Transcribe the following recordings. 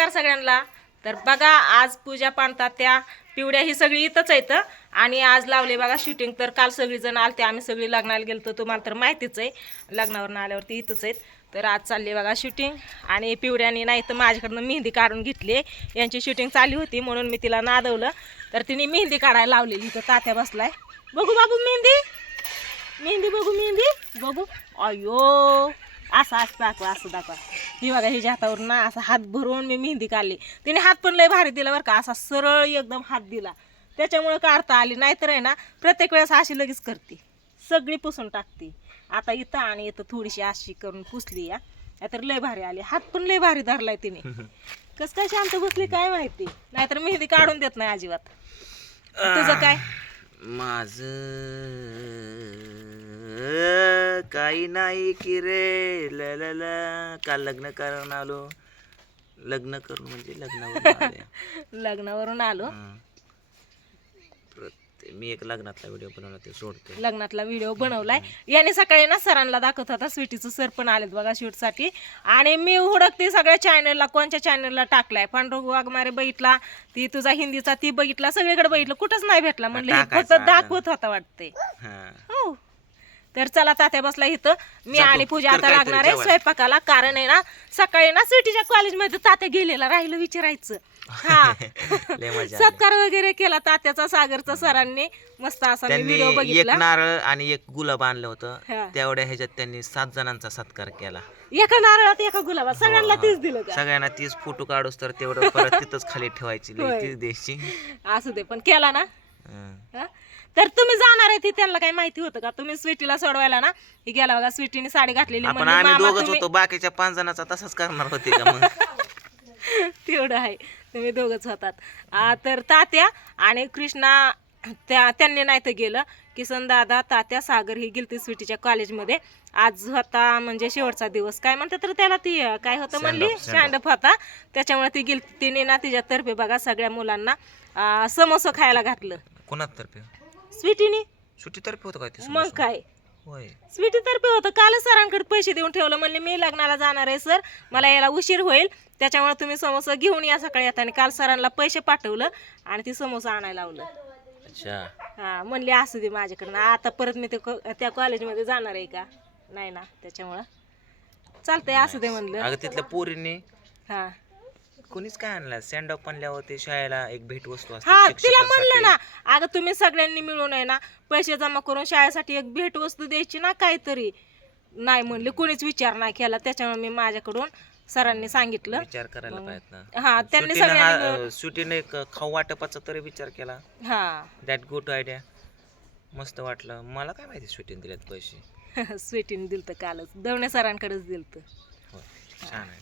नमस्कार सगळ्यांना. तर बघा आज पूजा पाणता त्या पिवड्या. ही सगळी इथंच आहेत आणि आज लावले बघा शूटिंग तर काल सगळीजण आलते. आम्ही सगळी लग्नाला गेलो तर तुम्हाला तर माहितीच आहे. लग्नावरून आल्यावरती इथंच आहेत. तर आज चालली बघा शूटिंग आणि पिवड्याने नाही तर माझ्याकडनं मेहंदी काढून घेतली. यांची शूटिंग चालली होती म्हणून मी तिला नादवलं. तर तिने मेहंदी काढायला लावलेली. इथं तात्या बसलाय. बघू बाबू मेहंदी. मेहंदी बघू मेहंदी. बघू. अयो असं असं दाखवा असं दाखवा. ही बघा हिच्या हातावर ना असा हात भरून मी मेहंदी काढली. तिने हात पण लय भारी दिला बरं का असा सरळ एकदम हात दिला. त्याच्यामुळे काढता आली नाहीतर आहे ना प्रत्येक वेळेस अशी लगेच करते. सगळी पुसून टाकते. आता इथं आणि इथं थोडीशी अशी करून पुसली या नाहीतर लय भारी आली. हात पण लय भारी धरलाय तिने. कस काय शांत बसली काय माहिती? नाहीतर मेहंदी काढून देत नाही अजिबात. तुझं काय? माझ काही नाही की रे. ल ल ल. काल लग्न करून आलो. लग्न करून म्हणजे लग्नावरून आलोय. लग्नावरून आलो. मी एक लग्नातला व्हिडिओ बनवला ते सोडते लग्नातला व्हिडिओ बनवलाय. याने सकाळी ना सरांना दाखवत होता स्वीटीचं सर पण आलेत बघा शूटसाठी. आणि मी हुडकते सगळ्या चॅनलला कोणत्या चॅनलला टाकलाय? पांडुरंग वाघमारे बघितला ती तुझा हिंदीचा ती बघितला सगळीकडे बघितलं कुठंच नाही भेटला म्हणलं. हे फक्त टाकायचं. दाखवत होता वाटते हा. हो. तर चला तात्या बसला इथं मी जातो. आणि पूजा कर आता काहीतरी लागणार आहे जेवायला. स्वयंपाकाला कारण आहे ना सकाळी ना सिटीच्या कॉलेजमध्ये तात्या गेलेला राहिलं विचारायचं हा लय मजा आली. सत्कार वगैरे केला तात्याचा सागरचा सरांनी मस्त असा मी त्यांनी व्हिडिओ एक बघितला नारळ आणि एक गुलाब आणलं हा. होतं तेवढ्या ह्याच्यात त्यांनी सात जणांचा सत्कार केला एका नारळात एका गुलाबात सगळ्यांना हो, तीच दिलं का सगळ्यांना तीच फोटो काढूस तर तेवढं परत तिथंच खाली ठेवायची लई होय. तीच द्यायची असू दे पण केला ना हं. हा? तर तुम्ही जाणार आहे ती त्यांना काही माहिती होतं का? तुम्ही स्वीटीला सोडवायला ना? ही गेला बघा स्वीटीने साडी घातलेली आपण म्हणली, आम्ही "मामा, दोघच तुम्ही-" होतो बाकीच्या पाच जणांचा तसंच करणार होते का मग? तेवढं आहे. तुम्ही दोघच होतात. आ, तर तात्या आणि कृष्णा त्या त्यांनी नाही तर गेलं. किसन दादा तात्या सागर ही गेलती स्वीटीच्या कॉलेजमध्ये. आज होता म्हणजे शेवटचा दिवस. काय म्हणतात तर त्याला ती अं, काय होतं म्हणली? Stand up, stand up. Stand up होता. त्याच्यामुळे ती गेली तिने ना तिच्यातर्फे बघा सगळ्या मुलांना आ, समोसा खायला घातलं. कोणात तर्फे? स्वीटीने? सुट्टी तर्फे होतं काय ते मग समोसा? काय? होय. स्वीटी तर्फे होतं. कालच सरांकडे पैसे देऊन ठेवलं. म्हणले मी लग्नाला जाणार आहे सर. मला यायला उशीर होईल. त्याच्यामुळे तुम्ही समोसा घेऊन या सकाळी येताना. काल सरांना पैसे पाठवलं आणि ती समोसा आणायला लावलं. अच्छा. हा म्हणले असू दे माझ्याकडनं. आता परत मी ते को- त्या कॉलेजमध्ये जाणार आहे का? नाही ना त्याच्यामुळं. चालतंय असू दे म्हणलं. अगं तिथल्या पोरींनी हा. कोणीच काय आणलं सँड अप आणल्यावर ते शाळेला एक भेट वस्तू असते हा तिला म्हणलं शिक्षकांसाठी. ना अगं तुम्ही सगळ्यांनी मिळून आहे ना पैसे जमा करून शाळेसाठी एक भेट वस्तू द्यायची ना काहीतरी. नाही म्हणले कोणीच विचार नाही केला. त्याच्यामुळे मी माझ्याकडून सरांनी सांगितलं. विचार करायला पाहिजे ना. हा त्यांनी सुट्टीनं सगळ्यांनी मिळून- अं, सुट्टीनं एक खाऊ वाटपाचा तरी विचार केला. हा. दॅट गुड आयडिया मस्त वाटलं. मला काय माहिती सुट्टीने दिल्यात पैसे. स्वीटीने दिलतं कालच. दवणे सरांकडेच दिलतं. छान आहे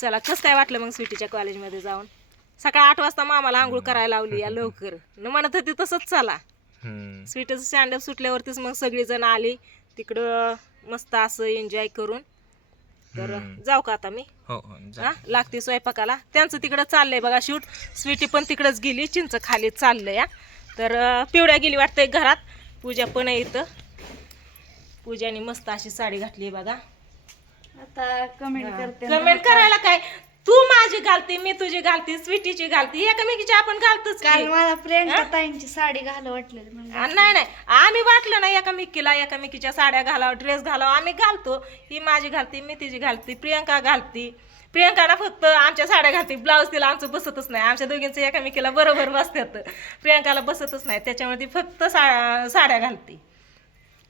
चला कसं काय वाटलं मग स्वीटीच्या कॉलेजमध्ये जाऊन? सकाळी आठ वाजता मामाला आंघोळ करायला लावली या लवकर. न म्हणत होती तसंच चला. स्वीटीचं स्टँडअप सुटल्यावरतीच मग सगळीजण आली. तिकडं मस्त असं एन्जॉय करून. तर. जाऊ का आता मी? हो हो. हा? लागते स्वयंपाकाला. त्यांचं तिकडं चाललंय बघा शूट स्वीटी पण तिकडंच गेली. चिंच खाली चाललंय या तर पिवड्या गेली वाटतंय घरात. पूजा पण आहे इथं. पूजाने मस्त अशी साडी घातली बघा. आता कमेंट करते कमेंट करायला काय? तू माझी घालते मी तुझी घालते स्वीटीची घालते एकमेकीची आपण घालतोच काल की. मला प्रियंका ताईंची साडी घाल वाटलेली नाही नाही. आम्ही वाटलं नाही एकामेकीला एकामेकीच्या साड्या घालावं ड्रेस घालावं. आम्ही घालतो. ही माझी घालते मी तिची घालते प्रियंका घालती. प्रियंकाला फक्त आमच्या साड्या घालते. ब्लाऊज तिला आमचं बसतच नाही. आमच्या दोघींचं एकामेकीला बरोबर बसतात प्रियंकाला बसतच नाही. त्याच्यामुळे ती फक्त सा- साड्या घालते.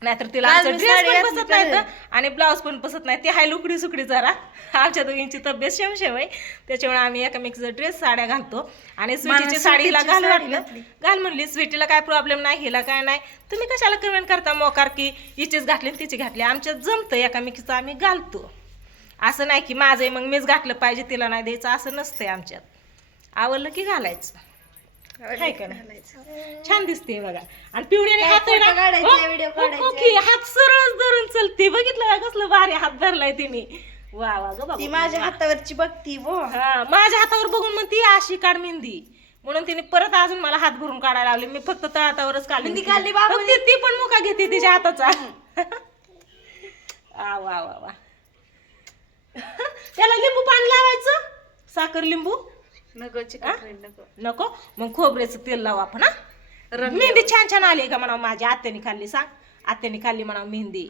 नाहीतर तिला आमचं ड्रेस पण बसत नाही तर- आणि ब्लाऊज पण बसत नाही ती हाय लुकडी सुकडी जरा. आमच्या दोघींची तब्येत शेमशेम आहे. त्याच्यामुळे आम्ही एकामेकीचा ड्रेस साड्या घालतो. आणि स्वीटीची साडी हिला घाल वाटलं. घाल म्हणली स्वीटीला काय प्रॉब्लेम नाही हिला काय नाही. तुम्ही कशाला कमेंट करता मोकार की? हिचीच घातली आणि तिची घातली. आमच्यात जमतं एकामेकीचं आम्ही घालतो. असं नाही की माझं मग मीच घातलं पाहिजे तिला नाही द्यायचं. असं नसतंय आमच्यात. आवडलं की घालायचं. हाय का नाही? छान दिसते बघा. आणि पिवळ्याने हात आहे ना, काढायचे, हो, व्हिडिओ हो, हो काढायचे. हात सरळ धरून चलते. बघितलं का कसलं भारी हात धरलाय तिने? वा वा ग ती बाबा माझ्या हातावरची बघती वो. हा माझ्या हातावर बघून मग ती अशी काढ मेहंदी. म्हणून तिने परत अजून मला हात भरून काढायला लावली. मी फक्त तळातावरच काढली मेहंदी. काढली बाबा ती ती पण मुका घेते तिच्या हाताचा. आ वा वा वा. त्याला लिंबू पाणी लावायचं? साखर लिंबू? नको चिकन नको नको. मग खोबऱ्याचं तेल लावू आपण हा? मेहंदी छान छान आली का म्हणा माझ्या आत्याने खाल्ली सांग. आत्याने खाल्ली म्हणा मेहंदी.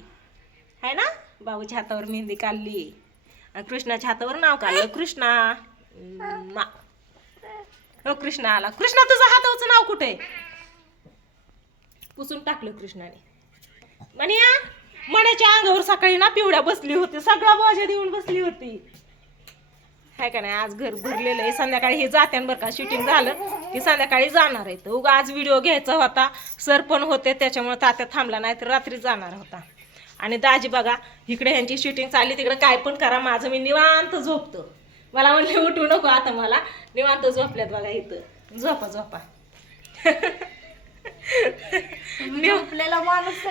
आहे ना? बाबूच्या हातावर मेहंदी काढली आणि कृष्णाच्या हातावर नाव काढलं. कृष्णा. मा. हो कृष्णा आला. कृष्णा तुझं हातावरचं नाव कुठे? पुसून टाकलं कृष्णाने. म्हणया मण्याच्या अंगावर सकाळी ना पिवड्या बसली होती. सगळा भाज्या देऊन बसली होती. हाय का नाही आज घर भरलेलं आहे. संध्याकाळी हे जात्यान बरं का शूटिंग झालं. की संध्याकाळी जाणार आहे तर उगा आज व्हिडिओ घ्यायचा होता. सर पण होते त्याच्यामुळे तात्या थांबला नाही तर रात्री जाणार होता. आणि दाजी बघा इकडे ह्यांची शूटिंग चालली तिकडे काय पण करा. माझं मी निवांत झोपतो. मला म्हणले उठू नको आता मला. निवांत झोपल्यात बघा इथं. झोपा झोपा. झोपलेला माणूस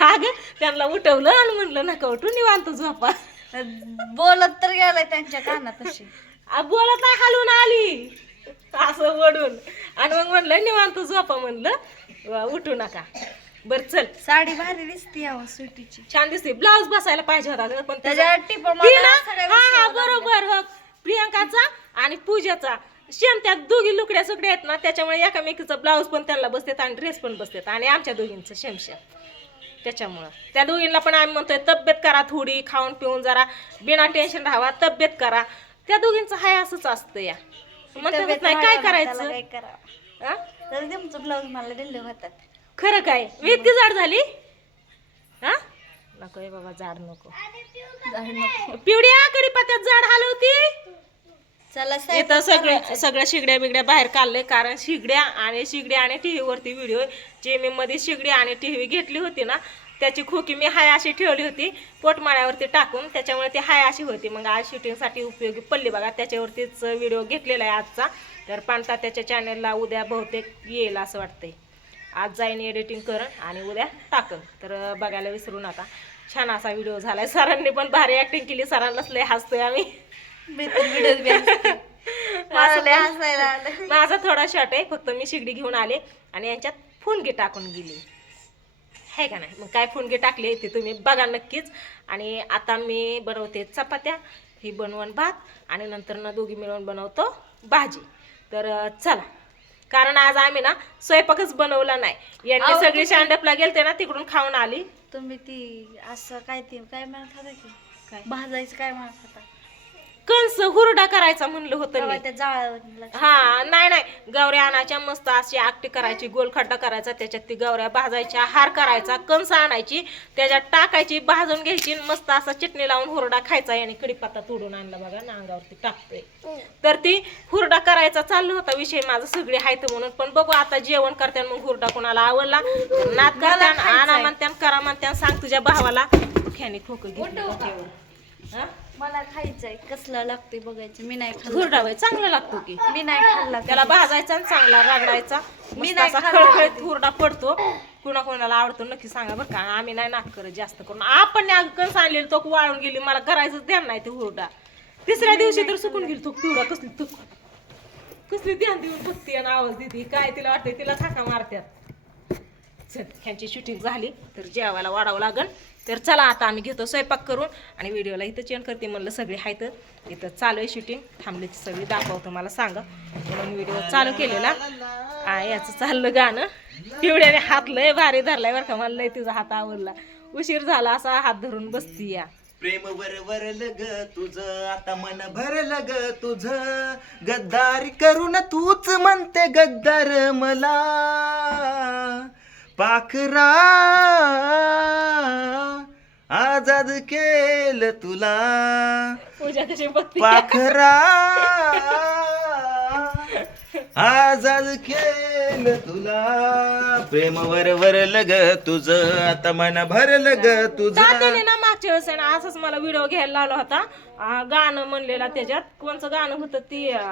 हा ग त्यांना उठवलं आणि म्हणलं नका उठू निवांत झोपा. बोलत तर गेलाय त्यांच्या कानात अशी आ, बोलत नाही हलवून आली. असं वडून आणि मग म्हणलं निवांत झोपा म्हणलं. वा, उठू नका. बर चल. साडी भारी दिसते यावं सुटीची छान दिसते. ब्लाऊज बसायला पाहिजे होता ग, पण त्याच्यावर टिपा ती ना, मला सगळ्या हा हा बरोबर हो. प्रियंकाचा आणि पूजाचा. शेम त्या दोघी लुकड्या सुकड्या आहेत ना त्याच्यामुळे एकामेकीचा ब्लाऊज पण त्यांना बसतात आणि ड्रेस पण बसतात. आणि आमच्या दोघींचं शेम शेम त्याच्यामुळं. त्या दोघींना पण आम्ही म्हणतोय तब्येत करा थोडी खाऊन पिऊन जरा बिना टेन्शन राहावा तब्येत करा. त्या दोघींचं हाय असंच असतं या. म्हणतात नाही काय करायचं काय करावं? तर तुमचं ब्लाऊज मला दिले होतात खरं काय? मी इतकी जाड झाली? हा नको हे बाबा जाड नको. पिवड्या कडीपत्त्यात जाड हलवती चला इथं सगळ्या सगळ्या शिगड्या बिगड्या बाहेर काढले कारण शिगड्या आणि शिगड्या आणि टी वरती व्हिडिओ जे मी मध्ये शिगडी आणि टी घेतली होती ना त्याची खोकी मी हाय अशी ठेवली होती पोटमाळ्यावरती टाकून त्याच्यामुळे ती हाय अशी होती. मग आज शूटिंगसाठी उपयोगी पडली बघा त्याच्यावरतीच व्हिडिओ घेतलेला आहे आजचा. तर पाणता त्याच्या चॅनलला उद्या बहुतेक येईल असं वाटतंय. आज जाईन एडिटिंग करण आणि उद्या टाकन. तर बघायला विसरू नका. छान असा व्हिडिओ झालाय. सरांनी पण भारी ऍक्टिंग केली. सरांनाच लय हसतोय आम्ही. माझा थोडा शॉर्ट आहे फक्त मी शिगडी घेऊन आले आणि यांच्यात फुनगी टाकून गेली. आहे का नाही? मग काय फुनगी टाकली ते तुम्ही बघा नक्कीच. आणि आता मी बनवते चपात्या ही बनवून भात आणि नंतर ना दोघी मिळून बनवतो भाजी. तर चला. कारण आज आम्ही ना स्वयंपाकच बनवला नाही. यांनी सगळी शांडपला गेलते ना तिकडून खाऊन आली. तुम्ही ती असं काय ते काय म्हणत होता की? काय? भाजायचं काय म्हणत होता? कंस हुरडा करायचा म्हणलं होतं तेव्हा मी. त्या जाळावर हा नाही नाही. गवऱ्या आणायच्या मस्त अशी आकटी करायची गोलखड्डा करायचा त्याच्यात ती गवऱ्या भाजायच्या हार करायचा कंस आणायची त्याच्यात टाकायची भाजून घ्यायची आणि मस्त असा चटणी लावून हुरडा खायचा आणि कडीपत्ता तोडून आणला बघा ना अंगावरती टाकतोय तर ती हुरडा करायचा चालू होता विषय माझा सगळे आहेत म्हणून. पण बघू आता जेवण करत्यान मग हुरडा कोणाला आवडला? नात करत्यान आणा म्हणत्यान करा म्हणत्यान सांग तुझ्या भावाला. ख्यानी खोक घेतलं हा? मला खायचंय. कसला लागतोय बघायचं. मी नाही खाल्ला. हुरडा बाई चांगला लागतो की. मी नाही खाल्ला त्याला भाजायचा आणि चांगला रगडायचा. मी नाही असा खाल्ला. खळखळीत हुरडा पडतो. कुणा कोणाला आवडतो नक्की सांगा बरं का. आम्ही नाही नाक करत जास्त करून. आपण अगं कणस आणलेली तो वाळून गेली. मला करायचंच ध्यान नाही ते हुरडा. तिसऱ्या दिवशी तर सुकून गेली तो पिवडा कसली तू कसली ध्यान देऊन बघते आणि आवाज देते. काय तिला वाटते तिला थाका मारत्यात. चल ह्यांची शूटिंग झाली तर जेवायला वाढावं लागन तर चला आता आम्ही घेतो स्वयंपाक करून आणि व्हिडिओला इथं चेंज करते म्हणलं सगळी हाय तर. इथं चालू आहे शूटिंग थांबल्याची सगळी दाखवतो मला सांगा. म्हणून व्हिडिओ चालू केलेला. याचं चाललं गाणं. पिवड्याने हात लय भारी धरलाय बरं का मला लय तिचा हात आवडला. उशीर झाला असा हात धरून बसती या. प्रेम वर वर लग तुझ आता मन भर लग तुझ. गद्दारी करून तूच म्हणते गद्दार मला. पाखरा आजाद केलं तुला. पूजा कशी बघती. पाखरा. आजाद केलं तुला. प्रेम वर वरल ग तुझ आता मन भरल ग तुझ. तात्याने ना मागच्या वेळेस आहे ना असंच मला व्हिडिओ घ्यायला लावला होता. आ, गाणं म्हणलेला त्याच्यात. कोणचं गाणं होतं ती आ,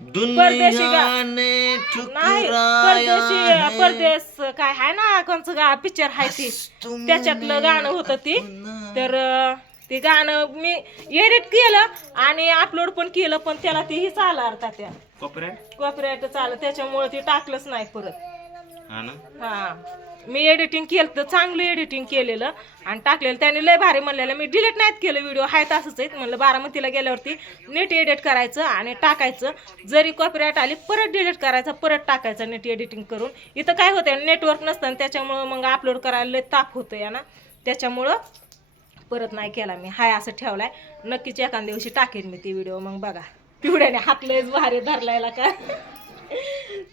परदेशी गा- दुनियाने नाही परदेशी परदेश काय हाय ना कोणचं गा पिक्चर हाय ती. त्याच्यातलं गाणं होतं ती. तर अं, ते गाणं मी एडिट केलं आणि अपलोड पण केलं पण त्याला तेही चाला अर्था त्या. कॉपरेट कॉपीराईट चाललं. त्याच्यामुळे ते टाकलंच नाही परत. हा ना? हा. मी एडिटिंग केलं तर चांगलं एडिटिंग केलेलं. आणि टाकलेलं. त्याने लय भारी म्हणलेलं मी डिलीट नाहीत केलं व्हिडिओ आहे तसंच आहेत. म्हणलं बारामतीला गेल्यावरती नीट एडिट करायचं आणि टाकायचं. जरी कॉपीराईट आली परत डिलीट करायचं परत टाकायचं नीट एडिटिंग करून. इथं काय होतं नेटवर्क नसतं आणि त्याच्यामुळं मग अपलोड करायला लय ताप होतं या ना? त्याच्यामुळं परत नाही केला मी. हाय असं ठेवलाय. नक्कीच एखाद्या दिवशी टाकेन मी ती व्हिडिओ मग बघा. पिवड्याने हात लयच भारी धरलायला का?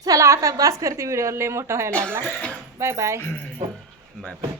चला आता बास करते व्हिडिओ लय मोठा व्हायला लागला. 拜拜。拜拜。